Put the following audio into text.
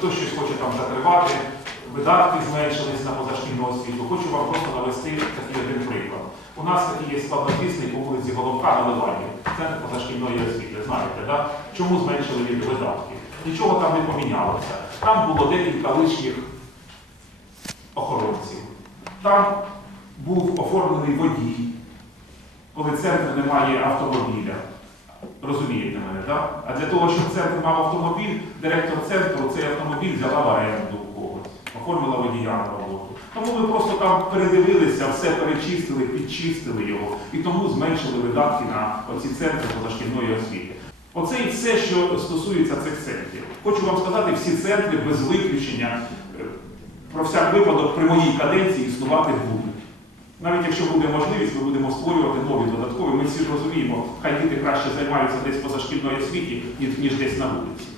хтось щось хоче там закривати, видатки зменшились на позашкільну освіту. Хочу вам просто навести такий один приклад. У нас такий є складнотисний по вулиці Головка на Леваді, центр позашкільної освіти, знаєте, да? чому зменшили від видатки? Нічого там не помінялося. Там було декілька лишніх охоронців. Там був оформлений водій, коли центр не має автомобіля. Розумієте мене, так? А для того, щоб центр мав автомобіль, директор центру автомобіль взяла в оренду у когось, оформила водія на роботу. Тому ми просто там передивилися, все перечистили, підчистили його і тому зменшили видатки на оці центри позашкільної освіти. Оце і все, що стосується цих центрів. Хочу вам сказати, всі центри без виключення е, про всяк випадок при моїй каденції існувати будуть. Навіть якщо буде можливість, ми будемо створювати нові додаткові. Ми всі ж розуміємо, хай діти краще займаються десь позашкільної освіті, ніж десь на вулиці.